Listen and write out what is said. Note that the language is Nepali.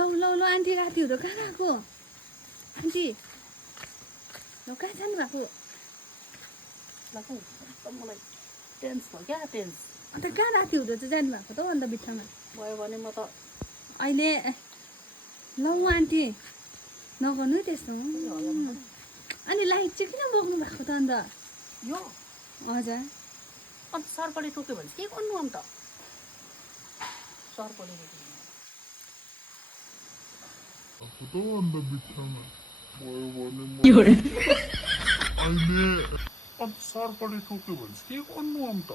ल आन्टी रातिहुँदो कहाँ गएको आन्टी ल कहाँ जानु भएको मलाई टेन्स भयो क्या टेन्स अन्त कहाँ रातिहुँदो चाहिँ जानु भएको त अन्त बित्थामा भयो भने म त अहिले ल आन्टी नगर्नु है त्यस्तो अनि लाइट चाहिँ किन बोक्नु भएको त अन्त यो हजुर अन्त सर्पले टोक्यो भने के गर्नु अन्त सर्पले अन्त बित्थामा भयो भने अहिले अन्त सर्पले टोक्यो भने के गर्नु अन्त